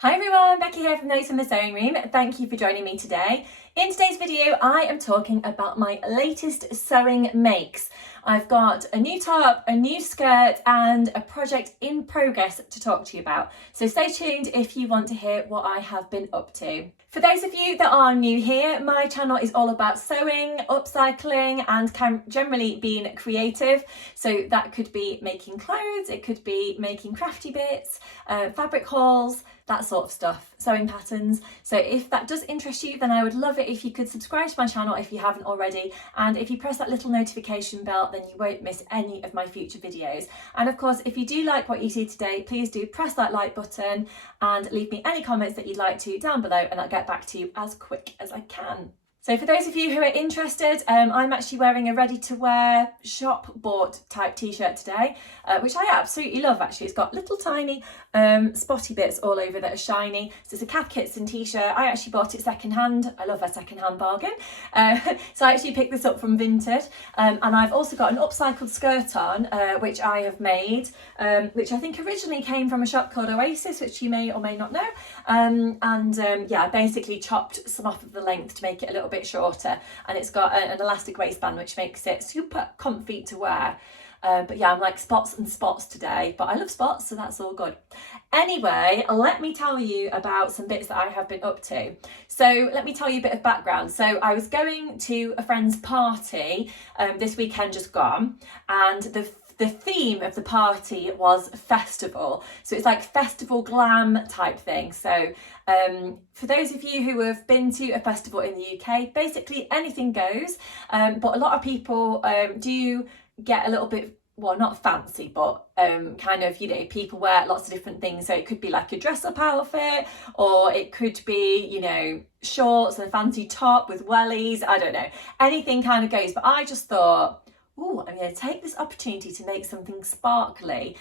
Hi everyone, Becky here from Notes from the Sewing Room. Thank you for joining me today. In today's video, I am talking about my latest sewing makes. I've got a new top, a new skirt, and a project in progress to talk to you about. So stay tuned if you want to hear what I have been up to. For those of you that are new here, my channel is all about sewing, upcycling, and generally being creative. So that could be making clothes, it could be making crafty bits, fabric hauls, that sort of stuff, sewing patterns. So if that does interest you, then I would love it if you could subscribe to my channel if you haven't already. And if you press that little notification bell, then you won't miss any of my future videos. And of course, if you do like what you see today, please do press that like button and leave me any comments that you'd like to down below, and I'll get back to you as quick as I can. So for those of you who are interested, I'm actually wearing a ready-to-wear shop-bought type t-shirt today, which I absolutely love actually. It's got little tiny spotty bits all over that are shiny. So it's a Kath Kitson t-shirt. I actually bought it second-hand. I love a second-hand bargain. So I actually picked this up from Vinted. And I've also got an upcycled skirt on, which I have made, which I think originally came from a shop called Oasis, which you may or may not know. Yeah, I basically chopped some off of the length to make it a little bit shorter, and it's got an elastic waistband which makes it super comfy to wear. But yeah, I'm like spots and spots today, but I love spots, so that's all good. Anyway, let me tell you about some bits that I have been up to. So let me tell you a bit of background. So I was going to a friend's party this weekend just gone, and the theme of the party was festival. So it's like festival glam type thing. So for those of you who have been to a festival in the UK, basically anything goes. But a lot of people do get a little bit, well, not fancy, but kind of, you know, people wear lots of different things. So it could be like a dress up outfit, or it could be, you know, shorts and a fancy top with wellies. I don't know, anything kind of goes. But I just thought, oh, I'm going to take this opportunity to make something sparkly.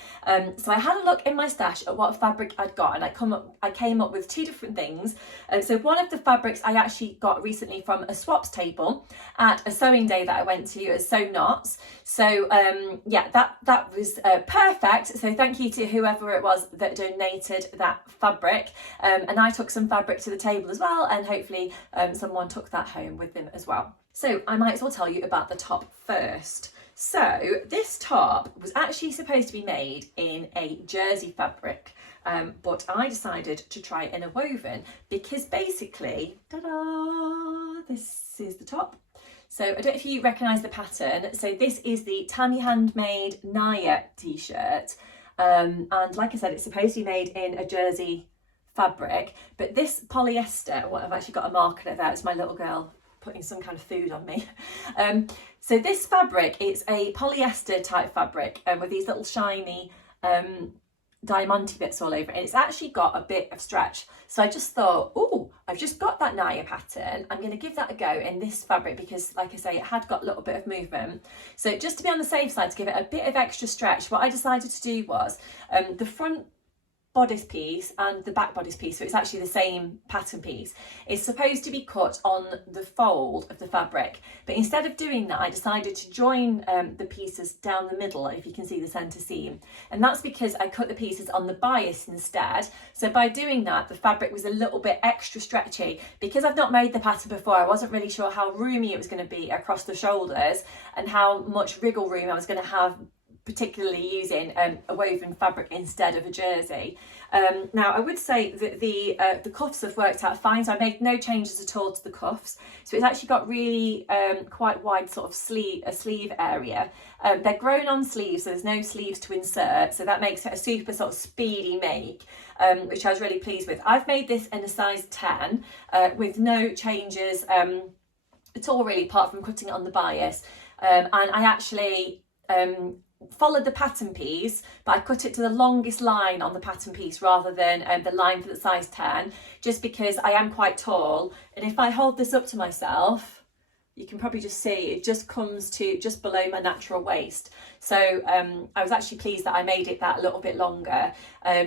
So I had a look in my stash at what fabric I'd got, and I came up with two different things. So one of the fabrics I actually got recently from a swaps table at a sewing day that I went to at Sew Knots. So yeah, that was perfect. So thank you to whoever it was that donated that fabric. And I took some fabric to the table as well, and hopefully someone took that home with them as well. So I might as well tell you about the top first. So this top was actually supposed to be made in a jersey fabric, but I decided to try it in a woven because basically, ta-da, this is the top. So I don't know if you recognise the pattern. So this is the Tanya Handmade Naya t-shirt. And like I said, it's supposed to be made in a jersey fabric, but this polyester, well, I've actually got a mark on it there, it's my little girl putting some kind of food on me. So this fabric, it's a polyester type fabric with these little shiny diamante bits all over it, and it's actually got a bit of stretch. So I just thought, oh, I've just got that Naya pattern, I'm going to give that a go in this fabric because, like I say, it had got a little bit of movement. So just to be on the safe side, to give it a bit of extra stretch, what I decided to do was the front bodice piece and the back bodice piece, so it's actually the same pattern piece, is supposed to be cut on the fold of the fabric, but instead of doing that, I decided to join the pieces down the middle, if you can see the centre seam, and that's because I cut the pieces on the bias instead. So by doing that, the fabric was a little bit extra stretchy. Because I've not made the pattern before, I wasn't really sure how roomy it was going to be across the shoulders and how much wriggle room I was going to have, particularly using a woven fabric instead of a jersey. Now I would say that the cuffs have worked out fine, so I made no changes at all to the cuffs. So it's actually got really quite wide sort of sleeve area. They're grown on sleeves, so there's no sleeves to insert, so that makes it a super sort of speedy make, which I was really pleased with. I've made this in a size 10 with no changes at all really, apart from cutting it on the bias, and I actually followed the pattern piece, but I cut it to the longest line on the pattern piece rather than the line for the size 10, just because I am quite tall, and if I hold this up to myself, you can probably just see it just comes to just below my natural waist. So I was actually pleased that I made it that a little bit longer.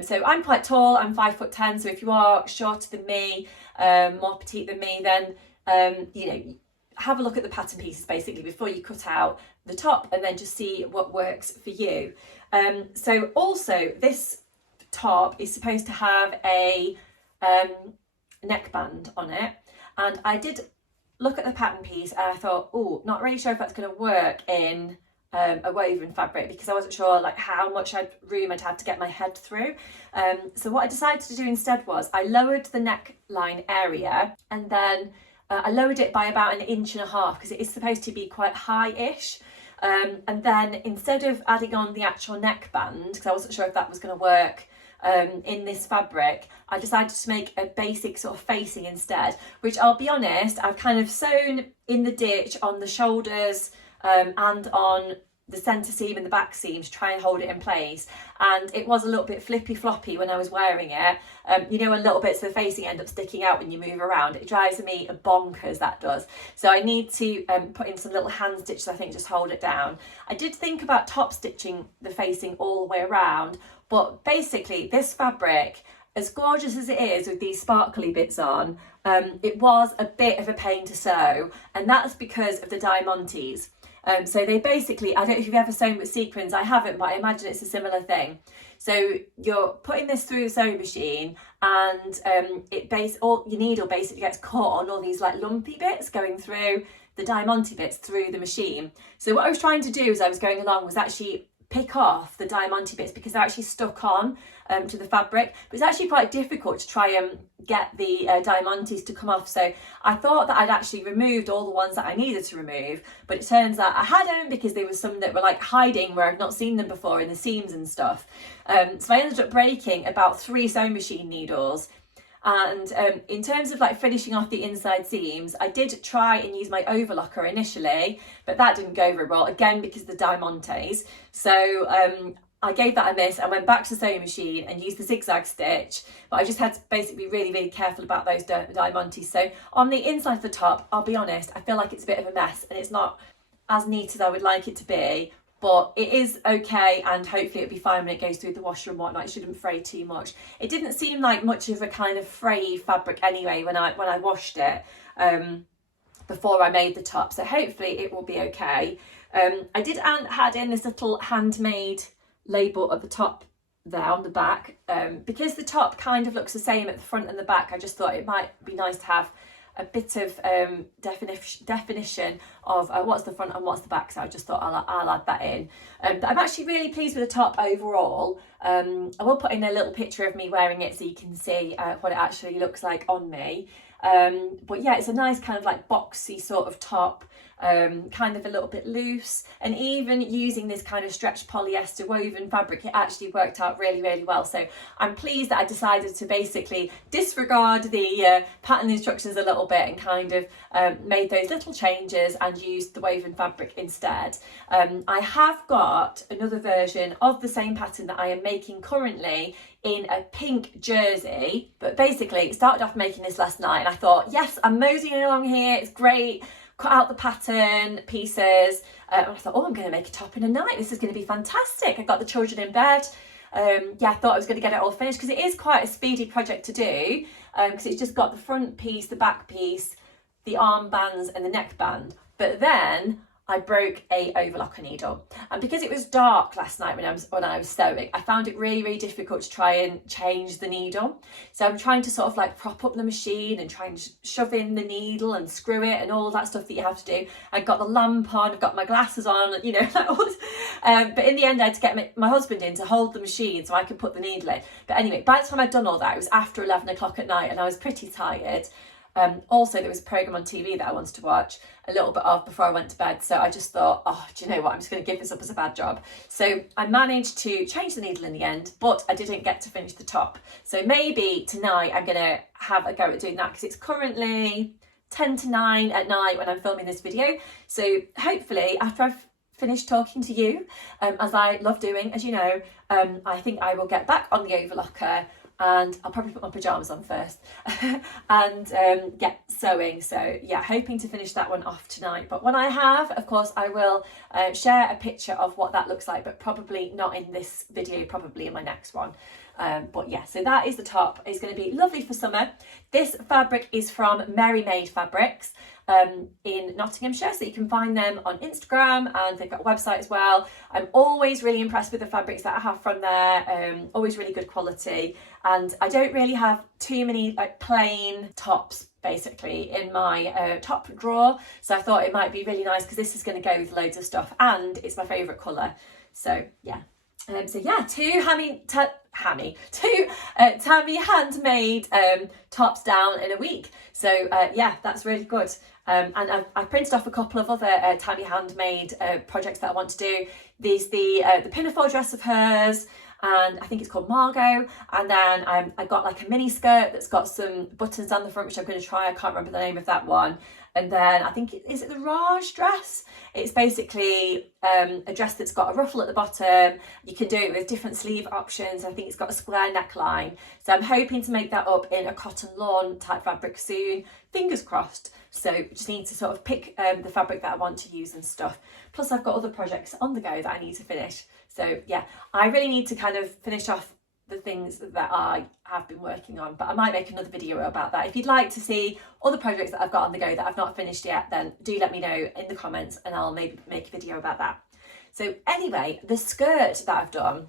So I'm quite tall, I'm 5'10", so if you are shorter than me, more petite than me, then you know, have a look at the pattern pieces basically before you cut out the top, and then just see what works for you. So also this top is supposed to have a neckband on it, and I did look at the pattern piece and I thought, oh, not really sure if that's going to work in a woven fabric, because I wasn't sure like how much room I'd have to get my head through. So what I decided to do instead was I lowered the neckline area, and then I lowered it by about 1.5 inches because it is supposed to be quite high-ish. And then instead of adding on the actual neckband, because I wasn't sure if that was going to work in this fabric, I decided to make a basic sort of facing instead, which I'll be honest, I've kind of sewn in the ditch on the shoulders and on the centre seam and the back seam to try and hold it in place, and it was a little bit flippy floppy when I was wearing it. You know, when little bits of the facing end up sticking out when you move around, it drives me bonkers, that does. So I need to put in some little hand stitches, I think, just hold it down. I did think about top stitching the facing all the way around, but basically this fabric, as gorgeous as it is with these sparkly bits on, it was a bit of a pain to sew, and that's because of the diamantes. So they basically, I don't know if you've ever sewn with sequins, I haven't, but I imagine it's a similar thing. So you're putting this through the sewing machine, and all your needle basically gets caught on all these like lumpy bits going through the diamante bits through the machine. So what I was trying to do as I was going along was actually pick off the diamante bits, because they're actually stuck on to the fabric, but it's actually quite difficult to try and get the diamantes to come off. So I thought that I'd actually removed all the ones that I needed to remove, but it turns out I hadn't, because there was some that were like hiding where I've not seen them before in the seams and stuff. So I ended up breaking about 3 sewing machine needles. And in terms of like finishing off the inside seams, I did try and use my overlocker initially, but that didn't go very well, again because of the diamantes. So I gave that a miss and went back to the sewing machine and used the zigzag stitch, but I just had to basically be really, really careful about those diamantes. So on the inside of the top, I'll be honest, I feel like it's a bit of a mess and it's not as neat as I would like it to be, but it is okay, and hopefully it'll be fine when it goes through the washer and whatnot. It shouldn't fray too much. It didn't seem like much of a kind of fray fabric anyway when I washed it before I made the top, so hopefully it will be okay. I did add in this little handmade label at the top there on the back, because the top kind of looks the same at the front and the back. I just thought it might be nice to have a bit of definition of what's the front and what's the back, so I just thought I'll add that in. But I'm actually really pleased with the top overall. I will put in a little picture of me wearing it so you can see what it actually looks like on me. But yeah, it's a nice kind of like boxy sort of top, kind of a little bit loose, and even using this kind of stretched polyester woven fabric, it actually worked out really, really well. So I'm pleased that I decided to basically disregard the pattern instructions a little bit and kind of made those little changes and used the woven fabric instead. I have got another version of the same pattern that I am making currently in a pink jersey, but basically started off making this last night and I thought, yes, I'm moseying along here, it's great. Cut out the pattern pieces, and I thought, oh, I'm going to make a top in a night, this is going to be fantastic. I got the children in bed. Yeah, I thought I was going to get it all finished, because it is quite a speedy project to do, because it's just got the front piece, the back piece, the armbands and the neckband. But then I broke a overlocker needle, and because it was dark last night when I was sewing, I found it really, really difficult to try and change the needle. So I'm trying to sort of like prop up the machine and try and shove in the needle and screw it and all that stuff that you have to do. I've got the lamp on, I've got my glasses on, you know, like all this. But in the end I had to get my husband in to hold the machine so I could put the needle in. But anyway, by the time I'd done all that, it was after 11 o'clock at night and I was pretty tired. Also, there was a programme on TV that I wanted to watch a little bit of before I went to bed, so I just thought, oh, do you know what, I'm just going to give this up as a bad job. So I managed to change the needle in the end, but I didn't get to finish the top. So maybe tonight I'm going to have a go at doing that, because it's currently 10 to 9 at night when I'm filming this video. So hopefully after I've finished talking to you, as I love doing, as you know, I think I will get back on the overlocker, and I'll probably put my pyjamas on first and get sewing. So yeah, hoping to finish that one off tonight. But when I have, of course, I will share a picture of what that looks like, but probably not in this video, probably in my next one. But yeah, so that is the top. It's going to be lovely for summer. This fabric is from Merry Made Fabrics in Nottinghamshire, so you can find them on Instagram, and they've got a website as well. I'm always really impressed with the fabrics that I have from there, always really good quality, and I don't really have too many like plain tops basically in my top drawer, so I thought it might be really nice because this is going to go with loads of stuff, and it's my favourite colour. So yeah. So yeah, two Tammy handmade tops down in a week. So yeah, that's really good. And I've printed off a couple of other Tammy handmade projects that I want to do. There's the pinafore dress of hers, and I think it's called Margot. And then I got like a mini skirt that's got some buttons down the front, which I'm going to try. I can't remember the name of that one. And then I think, is it the Raj dress? It's basically a dress that's got a ruffle at the bottom. You can do it with different sleeve options. I think it's got a square neckline. So I'm hoping to make that up in a cotton lawn type fabric soon. Fingers crossed. So just need to sort of pick the fabric that I want to use and stuff. Plus I've got other projects on the go that I need to finish. So yeah, I really need to kind of finish off the things that I have been working on, but I might make another video about that. If you'd like to see all the projects that I've got on the go that I've not finished yet, then do let me know in the comments and I'll maybe make a video about that. So anyway, the skirt that I've done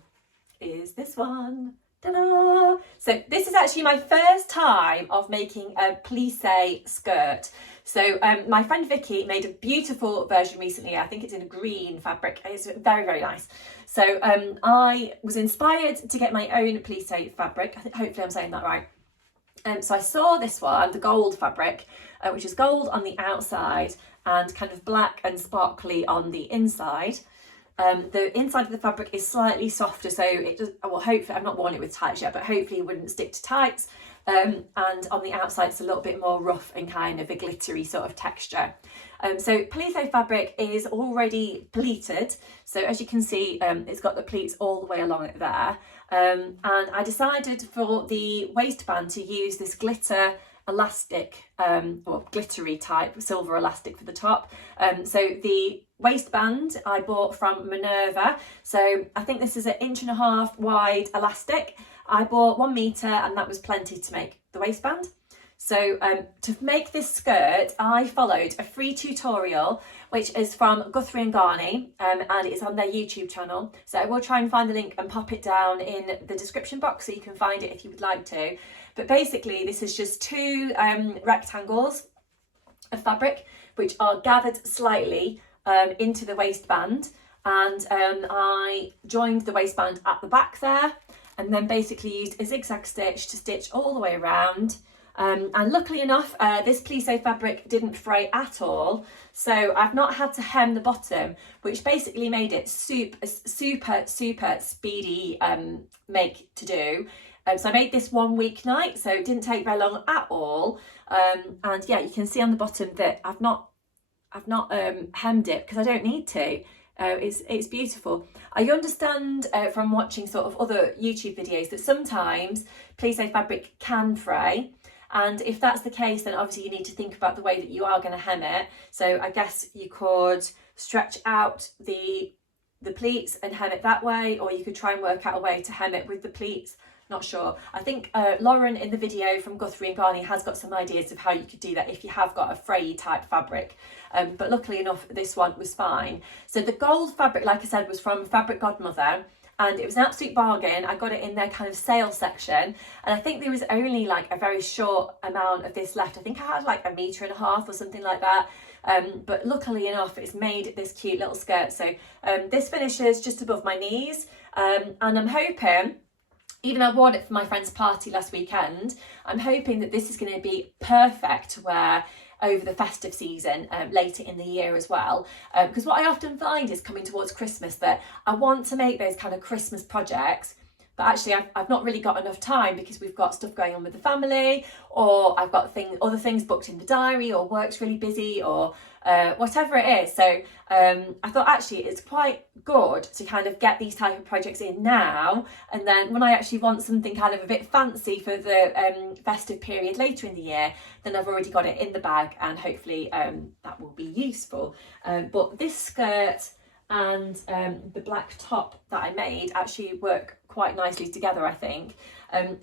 is this one. Ta-da! So this is actually my first time of making a plisse skirt. So my friend Becky made a beautiful version recently. I think it's in a green fabric. It's very, very nice. So I was inspired to get my own plisse fabric. Hopefully I'm saying that right. So I saw this one, the gold fabric, which is gold on the outside and kind of black and sparkly on the inside. The inside of the fabric is slightly softer, so it does, well, hopefully, I've not worn it with tights yet, but hopefully it wouldn't stick to tights. And on the outside, it's a little bit more rough and kind of a glittery sort of texture. So plisse fabric is already pleated. So as you can see, it's got the pleats all the way along it there. And I decided for the waistband to use this glitter elastic, or glittery type silver elastic for the top. So the waistband I bought from Minerva. So I think this is an 1.5 inch wide elastic. I bought 1 metre and that was plenty to make the waistband. So to make this skirt, I followed a free tutorial, which is from Guthrie and Garney, and it's on their YouTube channel. So I will try and find the link and pop it down in the description box so you can find it if you would like to. But basically, this is just two rectangles of fabric, which are gathered slightly into the waistband. And I joined the waistband at the back there, and then basically used a zigzag stitch to stitch all the way around. And luckily enough, this plisse fabric didn't fray at all, so I've not had to hem the bottom, which basically made it super speedy make to do. So I made this 1 weeknight, so it didn't take very long at all. And yeah, you can see on the bottom that I've not hemmed it because I don't need to. It's beautiful. I understand from watching sort of other YouTube videos that sometimes plisse fabric can fray. And if that's the case, then obviously you need to think about the way that you are going to hem it. So I guess you could stretch out the pleats and hem it that way, or you could try and work out a way to hem it with the pleats. Not sure. I think Lauren in the video from Guthrie and Garney has got some ideas of how you could do that if you have got a fray type fabric. But luckily enough, this one was fine. So the gold fabric, like I said, was from Fabric Godmother. And it was an absolute bargain. I got it in their kind of sale section. And I think there was only like a very short amount of this left. I think I had like 1.5 meters or something like that. But luckily enough, it's made this cute little skirt. So this finishes just above my knees. And I'm hoping, even though I wore it for my friend's party last weekend, I'm hoping that this is going to be perfect to wear over the festive season later in the year as well, because what I often find is coming towards Christmas that I want to make those kind of Christmas projects, but actually I've not really got enough time because we've got stuff going on with the family, or I've got other things booked in the diary, or work's really busy, or whatever it is. So I thought actually it's quite good to kind of get these type of projects in now, and then when I actually want something kind of a bit fancy for the festive period later in the year, then I've already got it in the bag, and hopefully that will be useful. But this skirt, and the black top that I made actually work quite nicely together, I think.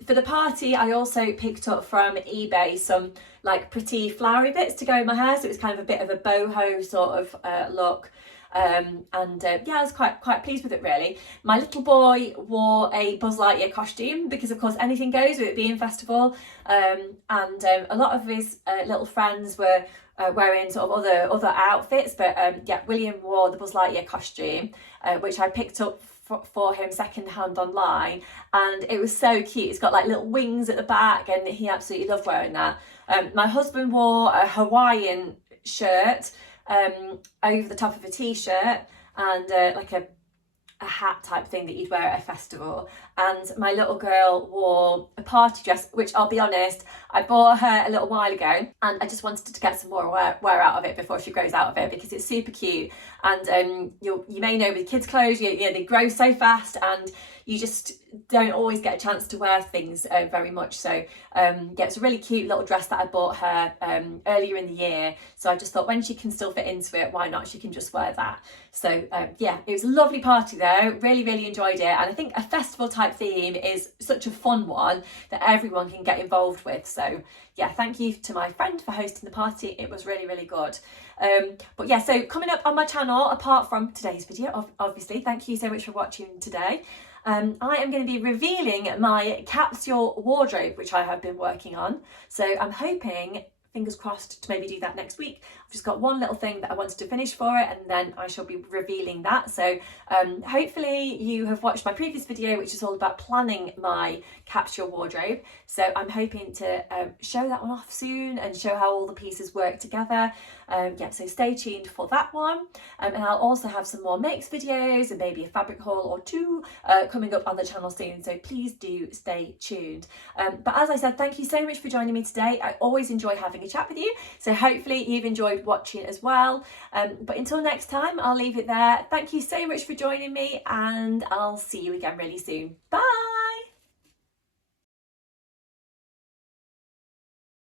For the party, I also picked up from eBay some like pretty flowery bits to go in my hair, so it was kind of a bit of a boho sort of look. Yeah, I was quite pleased with it, really. My little boy wore a Buzz Lightyear costume because, of course, anything goes with it being festival, and a lot of his little friends were wearing sort of other outfits, but yeah, William wore the Buzz Lightyear costume, which I picked up for him secondhand online, and it was so cute. It's got like little wings at the back, and he absolutely loved wearing that. My husband wore a Hawaiian shirt over the top of a t-shirt and like a hat type thing that you'd wear at a festival, and my little girl wore a party dress, which I'll be honest, I bought her a little while ago and I just wanted to get some more wear out of it before she grows out of it, because it's super cute. And you may know with kids' clothes, they grow so fast and you just don't always get a chance to wear things very much. So yeah, it's a really cute little dress that I bought her earlier in the year. So I just thought when she can still fit into it, why not? She can just wear that. So yeah, it was a lovely party though. Really enjoyed it. And I think a festival type theme is such a fun one that everyone can get involved with. So yeah, thank you to my friend for hosting the party. It was really good. But yeah, so coming up on my channel, apart from today's video, obviously, thank you so much for watching today. I am going to be revealing my capsule wardrobe, which I have been working on. So I'm hoping, fingers crossed, to maybe do that next week. I've just got one little thing that I wanted to finish for it, and then I shall be revealing that. So hopefully you have watched my previous video, which is all about planning my capsule wardrobe. So I'm hoping to show that one off soon and show how all the pieces work together. Yeah, so stay tuned for that one. And I'll also have some more makes videos and maybe a fabric haul or two coming up on the channel soon. So please do stay tuned. But as I said, thank you so much for joining me today. I always enjoy having a chat with you. So hopefully you've enjoyed watching as well. But until next time, I'll leave it there. Thank you so much for joining me, and I'll see you again really soon. Bye.